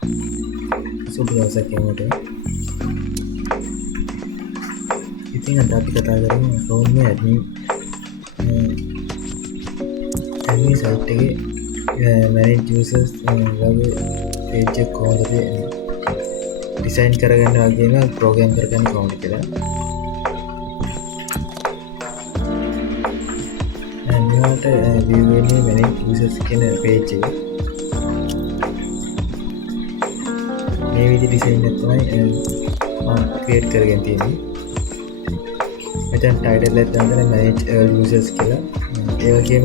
සුබ දවසක් එකට. ඉතින් අද අපි කතා කරමු ක්‍රෝම් ඇඩ්මින් සයිට් එකේ මැනේජ් යූසර්ස් වගේ පේජ් එක කොහොමද ඩිසයින් කරගන්න වගේම ප්‍රෝග්‍රෑම් කරගන්න කොහොමද කියලා. මේවට view වෙන්නේ මැනේජ් යූසර්ස් කියන පේජ් එක. මේ විදිහට ඩිසයින් එක තමයි මම ක්‍රියේට් කරගෙන තියෙන්නේ. මෙතන ටයිටල් එක දාන්න මැනේජ් යූසර්ස් කියලා. ඒ වගේම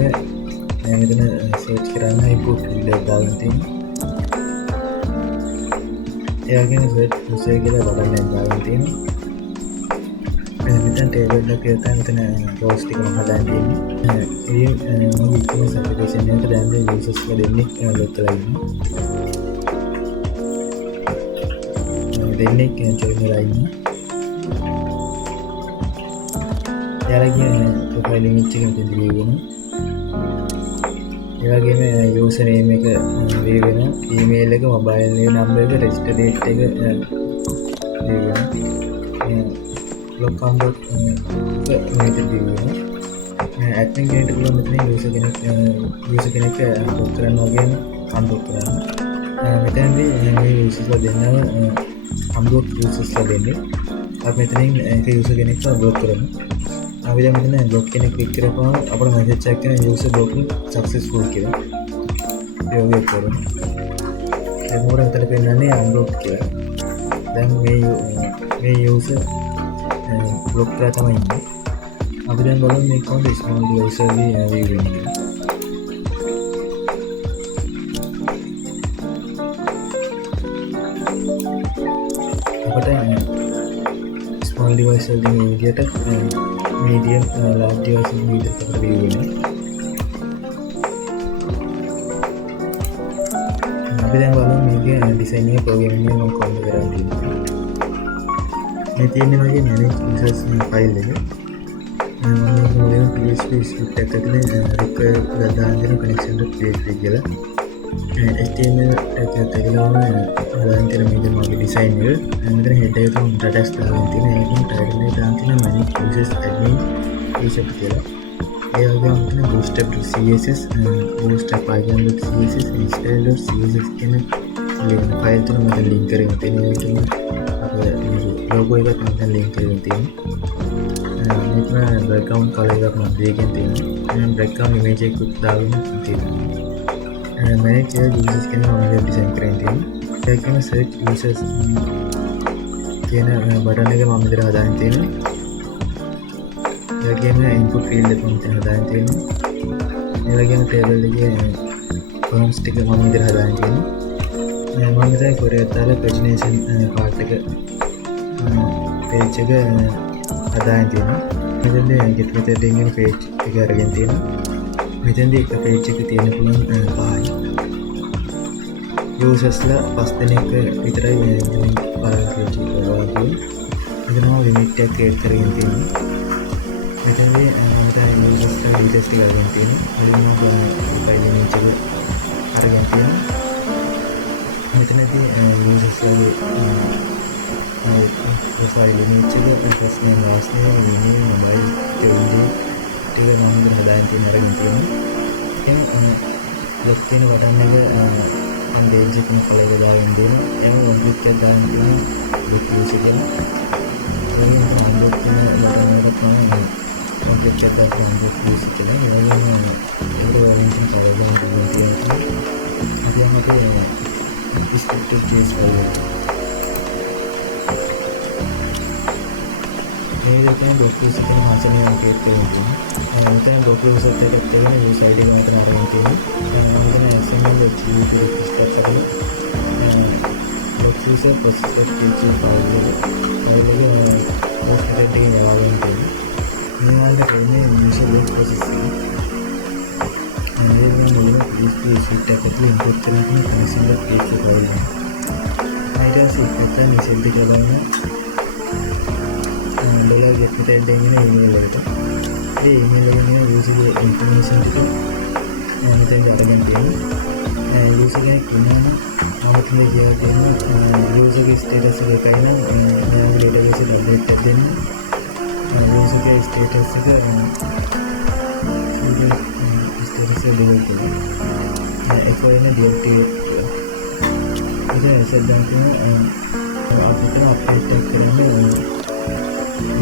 මෙතන සර්ච් කරන්න input field එක දාන්න තියෙනවා. ඒ වගේම search user කියලා බටන් එකක් දාන්න තියෙනවා. මෙතන table එක කියලා මෙතන rows ටික මම හදාන්න තියෙන්නේ. ඒ මම e-commerce application එකට දැන් users ලා දෙන්නේ ලොක් කරලා ඉන්නවා. දෙන්නේ join වෙලා ඉන්නවා. යාලගේ profile image එක මෙතන view වෙනවා. ඒ වගේම user name එක view වෙනවා. email එක, mobile number එක, register date එක view වෙනවා. log count එක මෙතන view වෙනවා. admin කෙනෙක්ට පුළුවන් මෙතන user කෙනෙක් log කරන්න වගේම unlock කරන්න. මෙතනදී මේ users ලා දෙන්නව unlock users ලා දෙන්නේ. අපි මෙතනින් එක user කෙනෙක්ව block කරමු. අපි දැන් මෙතන block කෙනෙක් ක්ලික් කරපුවම අපිට message එකක් එන user blocking successful කියලා. ඒ වගේ කරමු. දැන් මොකද මෙතන පෙන්නන්නේ unblock කියලා. දැන් මේ user block කරලා තමයි ඉන්නේ. අපි දැන් බලමු මේ account small user ගේ view වෙන්නේ. අපිට small device වලින් මේ විදිහට medium large device වලින් විදිහට view වෙනවා. අපි දැන් බලමු මේකේ design එක programming එක මම කොහොමද කරන්නේ. මේ තියෙන්නේ මගේ manage users file එක. මම මේක මොලේ PHP script එකකට require දාන්න දෙන connection to PHP කියලා. HTML එකත් එකලම හදාගෙන තියෙන මේක මගේ design එක. මෙතන header එක තුන data දාගෙන තියෙන ඒකෙන් title එක දාන්න තියෙන manage users admin page කියලා. ඒ වගේම මෙතන bootstrap.css, bootstrap.css, install.css කියන ෆයිල් තුන මම ලින්ක් කරගෙන තියෙනවා. ඒකෙන් අපේ logo එකත් මම ලින්ක් කරගෙන තියෙනවා. මෙතන background color එකක් මම දෙකෙන් තියෙනවා. background image එකක් දාගෙන තියෙනවා. manage users කියන මම ඩිසයින් කරගෙන තියෙනවා. ඒකම search users කියන බටන් එක මම ඉතල හදාගෙන තියෙනවා. ඒ වගේම input field එක මම හදාගෙන තියෙනවා. ඒ වගේම table එකේ columns ටික මම ඉතල හදාගෙන තියෙනවා. මම ඉතින් කොරියක් දාලා pagination part එක page එක හදාගෙන තියෙනවා. මෙතනදී get method එකෙන් page එක අරගෙන තියෙනවා. මෙතනදී එක page එක තියෙන පුළුවන් 5යි. users ලා 5 දෙනෙක් විතරයි මේ පරාක් page එක වගේ. මෙතන limit එක create කරගෙන තියෙනවා. මෙතනදී මම දැන් users ලා details ටික අරගෙන තියෙනවා. මම file image එක අරගෙන තියෙනවා. මෙතනදී users ලාගේ profile image එක first name last name email mobile email ටික මම හදාගෙන තියෙන අරගෙන තියෙනවා. එහෙනම් ලොක් කියන බටන් එක මම බේසික් කලර් එක දාගෙන දෙනවා. එහෙනම් complete එක දාන්න පුළුවන් book user කියලා. එහෙනම් unlock කරන බටන් එකක් තමයි complete එක දාන්න unlock user කියලා. ඒ වගේම ඒක වලින් කලර් එකක් තියෙනවා. අපි අපේ descriptive case file එක මේ දෙකෙන් document එකේ මාසනේ අංකයක් තියෙනවා. මෙතන document එකත් තියෙන මේ side එක මතන අරගෙන තියෙනවා. මෙතන XML HTML register කරලා document process page file එක document එකේ නවාගෙන තියෙනවා. මේවලට කියන්නේ user web processing. මේ මොන PHP sheet එකකට import කරන single page file එක. ඊට පස්සේ මෙතන message එක දානවා. get method එකේ email එකට. ඒ email එකේ user information ටික මෙතෙන් අරගෙන තියෙනවා. යූසර් කෙනෙක් ඉන්නවා නම් මම මෙතන කියලා තියෙනවා යූසර්ගේ ස්ටේටස් එක එකයි නම් ඔයාගේ ඩේටාබේස් එකට අප්ඩේට් එකක් දෙන්න. යූසර්ගේ ස්ටේටස් එක delete කරනවා. ඒක වෙන delete ඉතින් එසෙත් දැන් තියෙනවා අපිට අප්ඩේට් එක කරන්න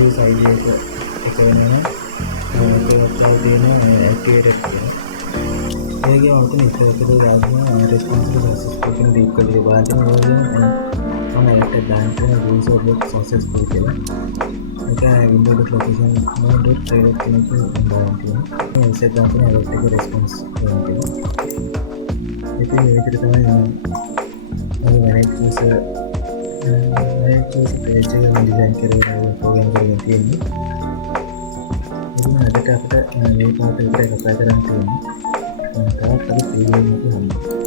user ID එක වෙනවා. ඒකත් තියෙනවා activate කියලා. ඒ ගියා අපිට ඉස්සරහට දානවා responsible successful කියන ඩීප් කරලා බලන්න ඕනේ. මම ඒකට දාන්න user block successful කියලා. ඒක windows location mode.direct කෙනෙක් බලන්න තියෙනවා. එසෙත් දැන් තියෙනවා alert එක response කරනවා. ඉතින් මේ විදිහට තමයි manage user page එක ඩිසයින් කරලා ප්‍රෝග්‍රෑම් කරගෙන තියෙන්නේ. ඉතින් අදට අපිට මේ පාඩම විතරයි කතා කරන්න තියෙන්නේ. තවත් අද වීඩියෝ එකක්